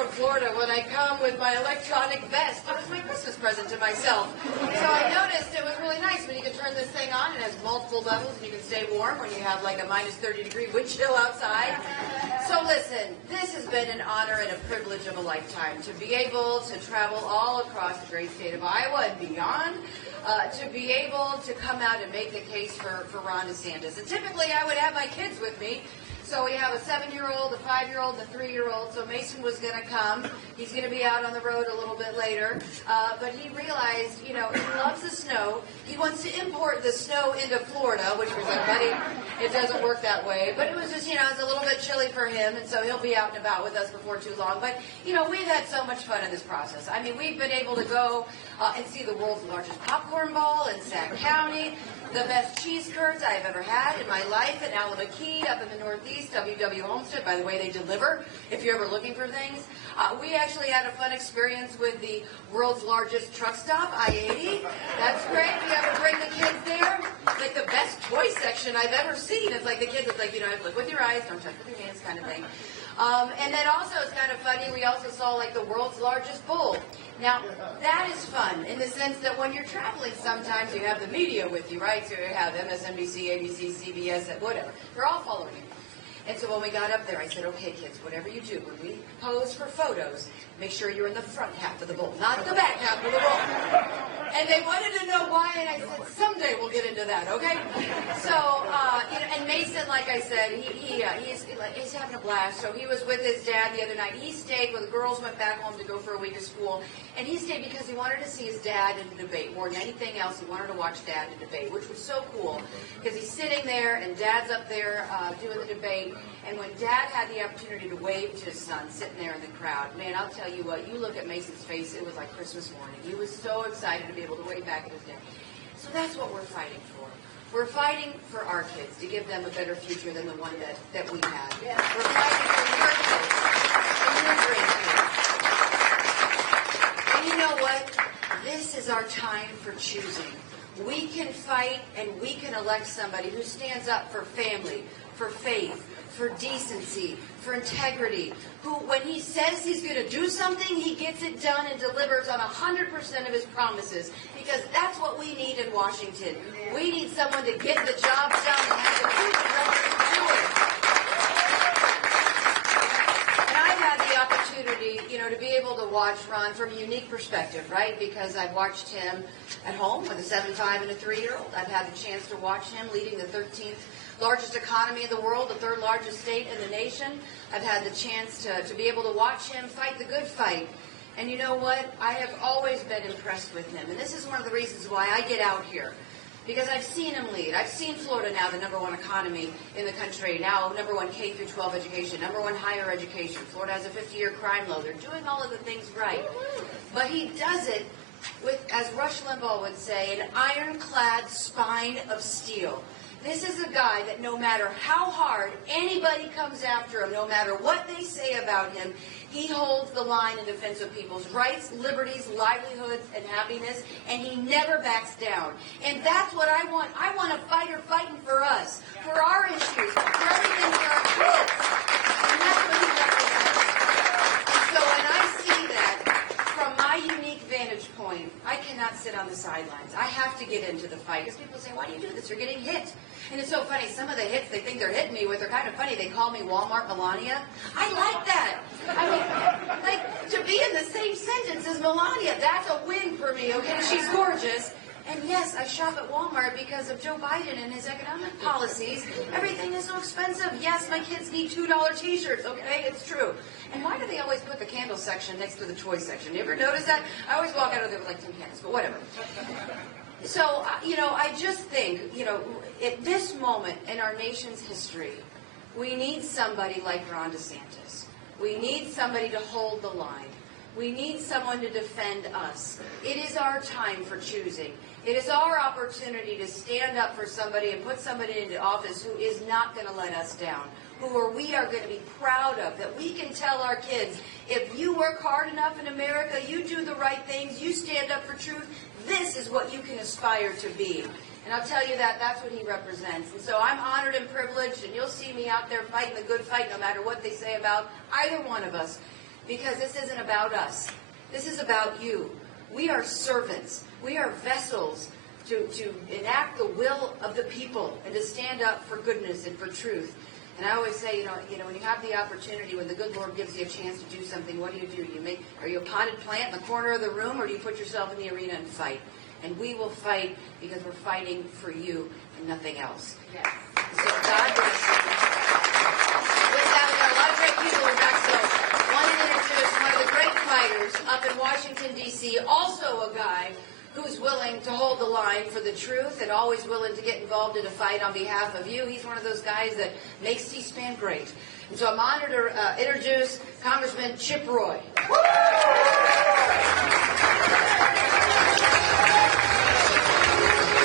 from Florida when I come with my electronic vest. It was my Christmas present to myself. So I noticed it was really nice when you can turn this thing on. It has multiple levels and you can stay warm when you have like a minus 30-degree wind chill outside. So listen, this has been an honor and a privilege of a lifetime to be able to travel all across the great state of Iowa and beyond, to be able to come out and make the case for Ron DeSantis. And typically I would have my kids with me. So we have a 7-year-old, a 5-year-old, and a 3-year-old. So Mason was going to come. He's going to be out on the road a little bit later. But he realized, he loves the snow. He wants to import the snow into Florida, which was like, buddy, it doesn't work that way. But it was just, it's a little bit chilly for him. And so he'll be out and about with us before too long. But, we've had so much fun in this process. I mean, we've been able to go and see the world's largest popcorn ball in Sac County, the best cheese curds I've ever had in my life in Alameda up in the Northeast, WW Homestead. By the way, they deliver if you're ever looking for things. We actually had a fun experience with the world's largest truck stop, I-80. That's great. We have to bring the kids there. It's like the best toy section I've ever seen. It's like the kids, it's like, look with your eyes, don't touch with your hands kind of thing. And then also, it's kind of funny, we also saw like the world's largest bull. Now, that is fun in the sense that when you're traveling, sometimes you have the media with you, right? So you have MSNBC, ABC, CBS, whatever. They're all following you. And so when we got up there, I said, okay, kids, whatever you do, when we pose for photos, make sure you're in the front half of the bull, not the back half of the bull. And they wanted to know why, and I said, someday we'll get into that, okay? So, and Mason, like I said, he's having a blast. So he was with his dad the other night. He stayed when the girls went back home to go for a week of school. And he stayed because he wanted to see his dad in a debate. More than anything else, he wanted to watch Dad in a debate, which was so cool. Because he's sitting there, and Dad's up there doing the debate. And when Dad had the opportunity to wave to his son sitting there in the crowd, man, I'll tell you what, you look at Mason's face, it was like Christmas morning. He was so excited to be able to wave back at his dad. So that's what we're fighting for. We're fighting for our kids, to give them a better future than the one that we had. Yeah. We're fighting for your kids and your grandkids. And you know what? This is our time for choosing. We can fight and we can elect somebody who stands up for family, for faith, for decency, for integrity, who, when he says he's going to do something, he gets it done and delivers on 100% of his promises, because that's what we need in Washington. We need someone to get the job done and have the people to do it. And I've had the opportunity, to be able to watch Ron from a unique perspective, right? Because I've watched him at home with a 7, 5, and a 3-year-old. I've had the chance to watch him leading the 13th largest economy in the world, the 3rd largest state in the nation. I've had the chance to be able to watch him fight the good fight. And you know what? I have always been impressed with him. And this is one of the reasons why I get out here. Because I've seen him lead. I've seen Florida now the #1 economy in the country, now #1 K through 12 education, #1 higher education. Florida has a 50-year crime low. They're doing all of the things right. But he does it with, as Rush Limbaugh would say, an ironclad spine of steel. This is a guy that no matter how hard anybody comes after him, no matter what they say about him, he holds the line in defense of people's rights, liberties, livelihoods, and happiness, and he never backs down. And that's what I want. I want a fighter fighting for us, for our issues, for everything for our kids. And that's what he represents. And so when I see that, from my unique vantage point, I cannot sit on the sidelines. I have to get into the fight. Because people say, why do you do this? You're getting hit. And it's so funny, some of the hits they think they're hitting me with are kind of funny. They call me Walmart Melania. I like that. I mean, like, to be in the same sentence as Melania, that's a win for me, okay? She's gorgeous. And yes, I shop at Walmart because of Joe Biden and his economic policies. Everything is so expensive. Yes, my kids need $2 t-shirts, okay? It's true. And why do they always put the candle section next to the toy section? You ever notice that? I always walk out of there with like 10 candles, but whatever. So, I just think, at this moment in our nation's history, we need somebody like Ron DeSantis. We need somebody to hold the line. We need someone to defend us. It is our time for choosing. It is our opportunity to stand up for somebody and put somebody into office who is not going to let us down, we are going to be proud of, that we can tell our kids, if you work hard enough in America, you do the right things, you stand up for truth, this is what you can aspire to be. And I'll tell you that's what he represents. And so I'm honored and privileged, and you'll see me out there fighting the good fight no matter what they say about either one of us. because this isn't about us. This is about you. We are servants. We are vessels to enact the will of the people and to stand up for goodness and for truth. And I always say, when you have the opportunity, when the good Lord gives you a chance to do something, what do? Are you a potted plant in the corner of the room, or do you put yourself in the arena and fight? And we will fight because we're fighting for you and nothing else. Yes. So God bless you. With that, we got a lot of great people in back. So I wanted to introduce one of the great fighters up in Washington, D.C., also a guy who's willing to hold the line for the truth and always willing to get involved in a fight on behalf of you. He's one of those guys that makes C-SPAN great. And so I'm honored to introduce Congressman Chip Roy.